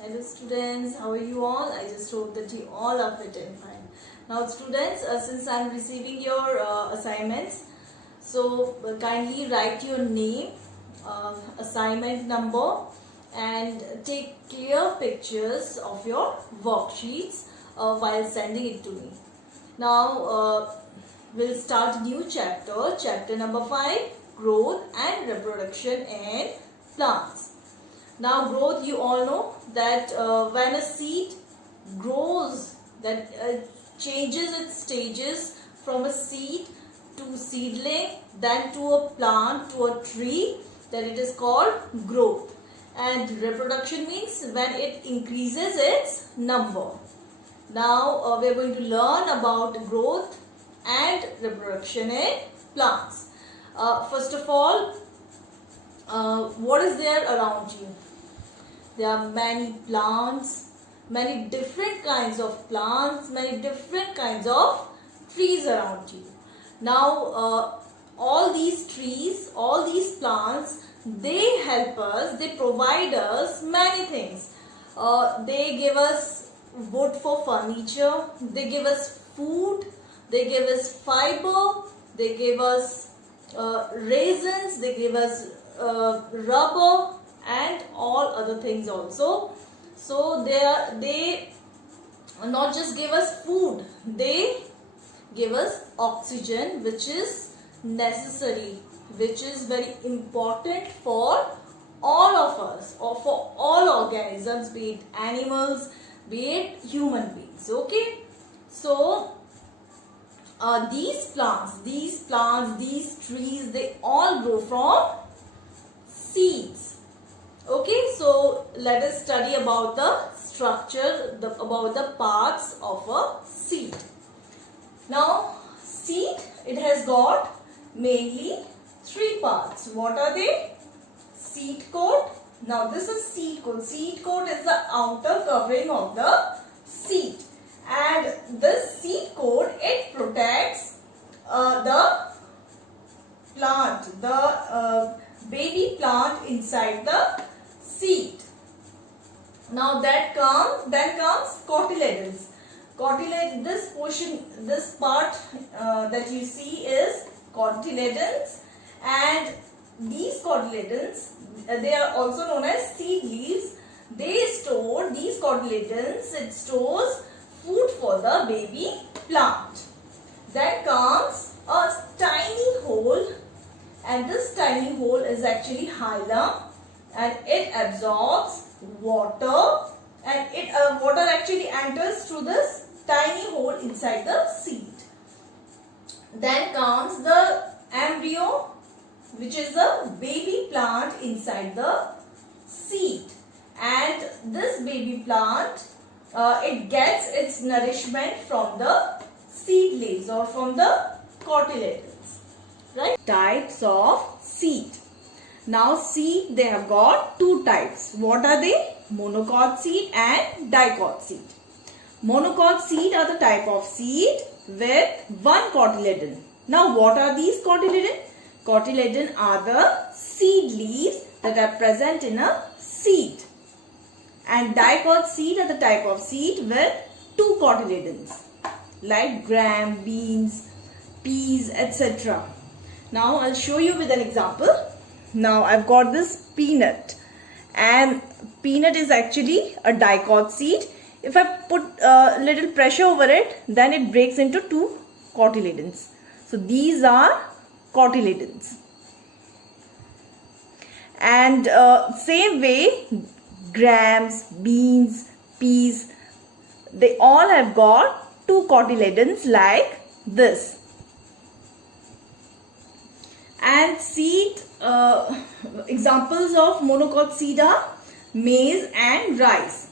Hello students, how are you all? I just hope that you all are fit and fine. Now students, since I am receiving your assignments, so kindly write your name, assignment number and take clear pictures of your worksheets while sending it to me. Now we'll start a new chapter, chapter number 5, growth and reproduction in plants. Now growth, you all know that when a seed grows, that changes its stages from a seed to seedling, then to a plant, to a tree, that it is called growth. And reproduction means when it increases its number. Now we are going to learn about growth and reproduction in plants. First of all, what is there around you? There are many plants, many different kinds of plants, many different kinds of trees around you. Now, all these trees, all these plants, they help us, they provide us many things. They give us wood for furniture, they give us food, they give us fiber, they give us raisins, they give us rubber, and all other things also. So they not just give us food, they give us oxygen, which is necessary, which is very important for all of us or for all organisms, be it animals, be it human beings. Okay, so these plants, these trees, they all grow from seeds. Okay, so let us study about the structure, about the parts of a seed. Now, seed, it has got mainly 3 parts. What are they? Seed coat. Now, this is seed coat. Seed coat is the outer covering of the seed. And this seed coat, it protects the plant, the baby plant inside the seed. Now then comes cotyledons. This portion, this part that you see is cotyledons, and these cotyledons, they are also known as seed leaves. These cotyledons, it stores food for the baby plant. Then comes a tiny hole, and this tiny hole is actually hilum, and it absorbs water, and water actually enters through this tiny hole inside the seed. Then comes the embryo, which is a baby plant inside the seed, and this baby plant, it gets its nourishment from the seed leaves or from the cotyledons. Right? Types of seed. Now seed, they have got 2 types. What are they? Monocot seed and dicot seed. Monocot seed are the type of seed with 1 cotyledon. Now what are these cotyledon? Cotyledon are the seed leaves that are present in a seed. And dicot seed are the type of seed with 2 cotyledons, like gram, beans, peas, etc. Now I'll show you with an example. Now I've got this peanut, and peanut is actually a dicot seed. If I put a little pressure over it, then it breaks into 2 cotyledons. So these are cotyledons. And same way, grams, beans, peas, they all have got 2 cotyledons like this. And seed, examples of monocot seed are maize and rice.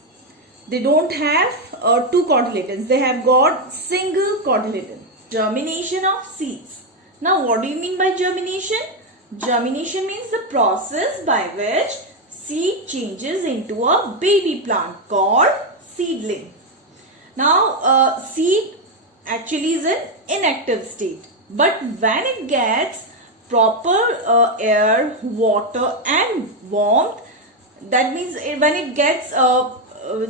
They don't have 2 cotyledons. They have got single cotyledon. Germination of seeds. Now what do you mean by germination? Germination means the process by which seed changes into a baby plant called seedling. Now seed actually is an inactive state, but when it gets proper air, water and warmth, that means when it gets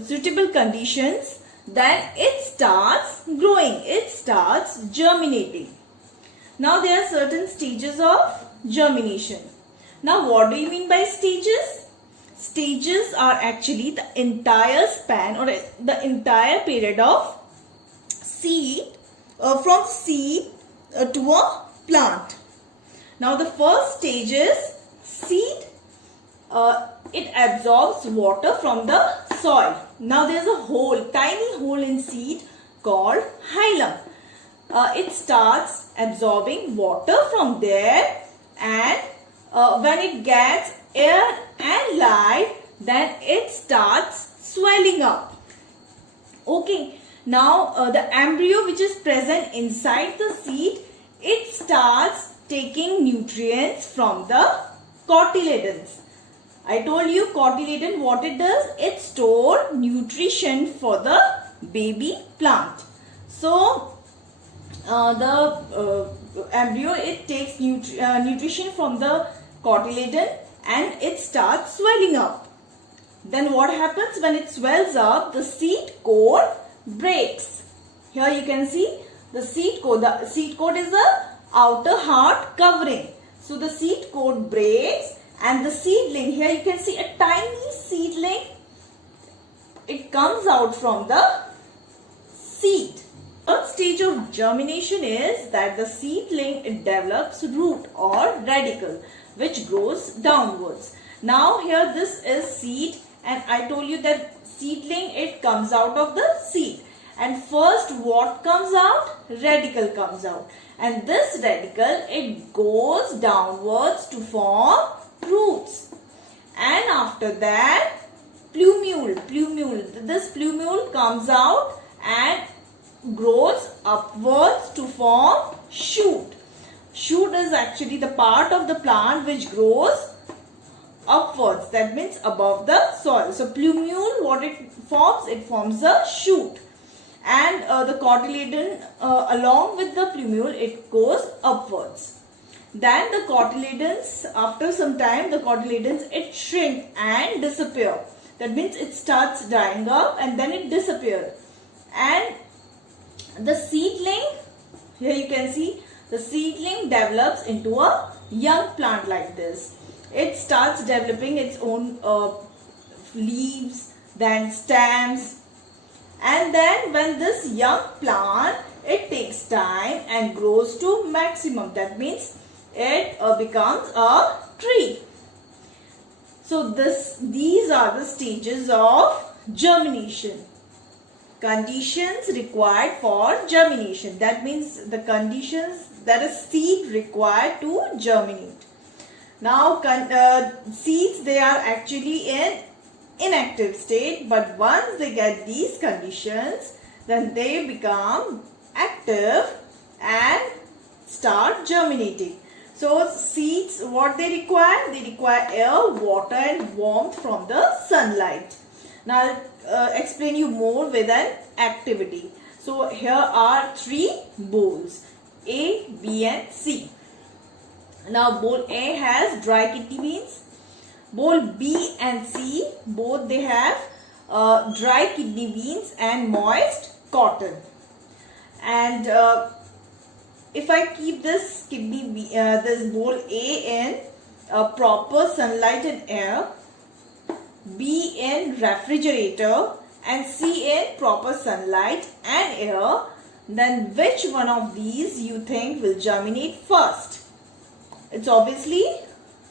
suitable conditions, then it starts growing, it starts germinating. Now there are certain stages of germination. Now what do you mean by stages? Stages are actually the entire span or the entire period of seed, from seed to a plant. Now the first stage is seed. It absorbs water from the soil. Now there is a hole, tiny hole in seed called hilum. It starts absorbing water from there, and when it gets air and light, then it starts swelling up. Okay, now the embryo which is present inside the seed, it starts taking nutrients from the cotyledons. I told you cotyledon, what it does? It stores nutrition for the baby plant. So the embryo, it takes nutrition from the cotyledon and it starts swelling up. Then what happens when it swells up? The seed coat breaks. Here you can see the seed coat. The seed coat is the outer hard covering. So the seed coat breaks and the seedling, here you can see a tiny seedling. It comes out from the seed. Third stage of germination is that the seedling, it develops root or radicle which grows downwards. Now here this is seed, and I told you that seedling, it comes out of the seed. And first what comes out? Radicle comes out. And this radicle, it goes downwards to form roots. And after that, plumule. This plumule comes out and grows upwards to form shoot. Shoot is actually the part of the plant which grows upwards. That means above the soil. So plumule, what it forms? It forms a shoot. And the cotyledon, along with the plumule, it goes upwards. Then the cotyledons, after some time, the cotyledons, it shrink and disappear. That means it starts drying up and then it disappears. And the seedling, here you can see, the seedling develops into a young plant like this. It starts developing its own leaves, then stems. And then when this young plant, it takes time and grows to maximum. That means it becomes a tree. So these are the stages of germination. Conditions required for germination. That means the conditions that a seed required to germinate. Now seeds, they are actually in inactive state, but once they get these conditions, then they become active and start germinating. So seeds, what they require? They require air, water and warmth from the sunlight. Now I'll explain you more with an activity. So here are three bowls, A, B and C. Now bowl A has dry kidney beans. Bowl B and C, both they have dry kidney beans and moist cotton. And if I keep this this bowl A in proper sunlight and air, B in refrigerator and C in proper sunlight and air, then which one of these you think will germinate first? It's obviously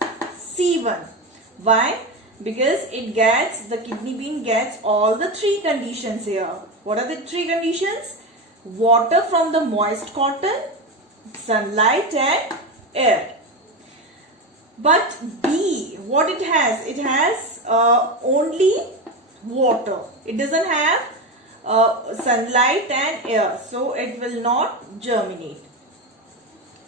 C1. Why? Because the kidney bean gets all the three conditions here. What are the three conditions? Water from the moist cotton, sunlight and air. But B, what it has? It has only water. It doesn't have sunlight and air. So it will not germinate.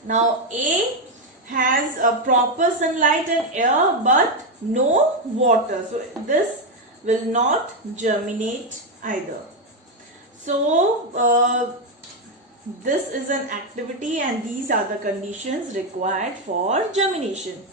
Now A has a proper sunlight and air but no water. So this will not germinate either. So this is an activity and these are the conditions required for germination.